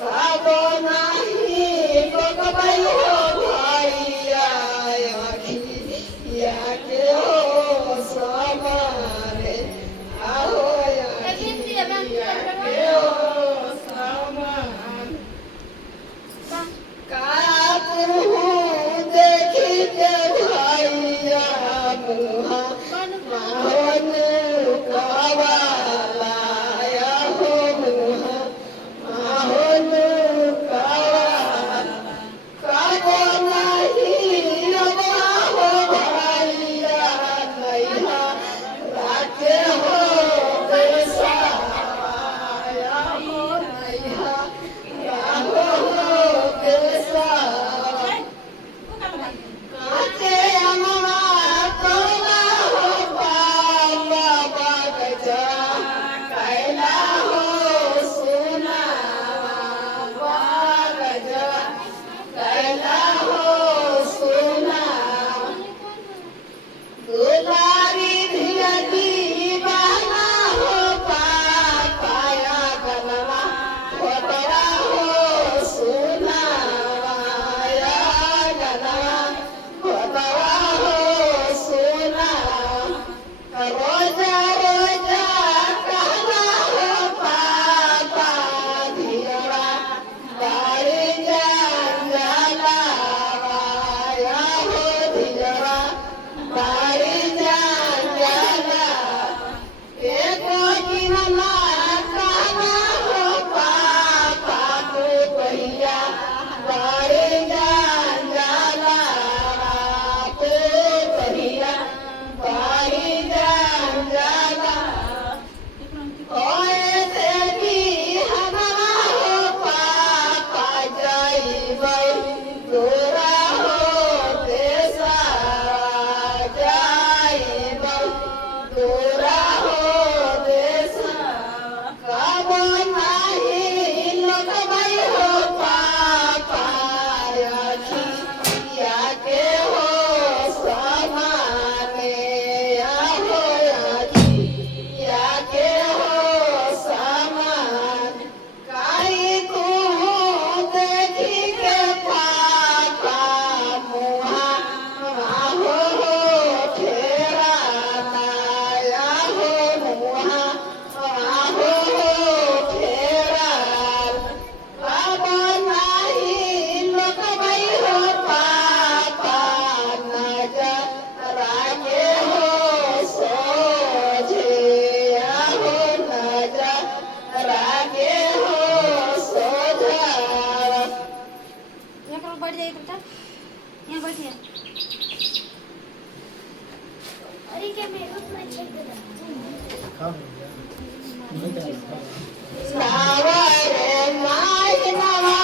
काबो नाही लोक बाई हो भैया अखिया के हो समारे आहो अखिया के हो समान का तू देखी के भैया मुहा माहौल कावाला हो मुहा माहौल कावाला काबो नाही रवा हो भैया नैहा राखे हो बेसाया हो नैहा राहो हो बेसाया काचे अमवा कोला हो बाबा बागजा कैला हो सुना बागजा कैला हो सुना दुलारी धियती बहना हो पाया गलवा फोटवा हो सुना या गलवा फोटवा हो सुना रोजा रोजा कहना हो पापा धियवा बारी जान जाला या हो धियवा बारी जान जाला एको दिनमा कहना हो पापा को पहिया बारी जान जाला को पहिया बारी जान जाला ओए देवी हमारा हो पापा जाइबै तोरा हो देसा जाइबै तोरा हो देसा काबो नाही लगबै हो पापा अखिया के हो समाने आहो अखिया के हो समान काई तू देखी के पापा मुहा आहो फेरा लाया हो मुहा आहो फेरा काबो नाही लगबै हो पापा नजर राखे हो सोझे आहो नजर राखे हो सोझा यहाँ पर बैठ जाइए बेटा यहाँ बैठिए अरे क्या मैं उसमें छेद देना सावरे माय नवा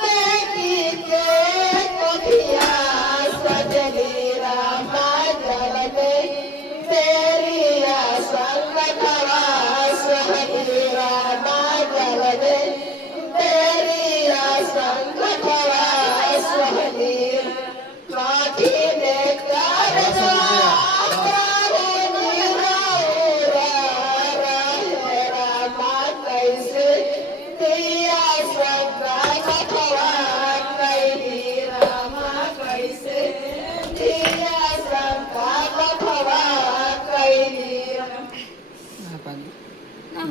बेटी के कभिया सजली रामा जल में तेरिया संकटवा सहली रामा जल में तेरिया संकटवा सहली काठी ने कर कैसे दिया संकटवा कैली रामा कैसे दिया संकटवा कैली ना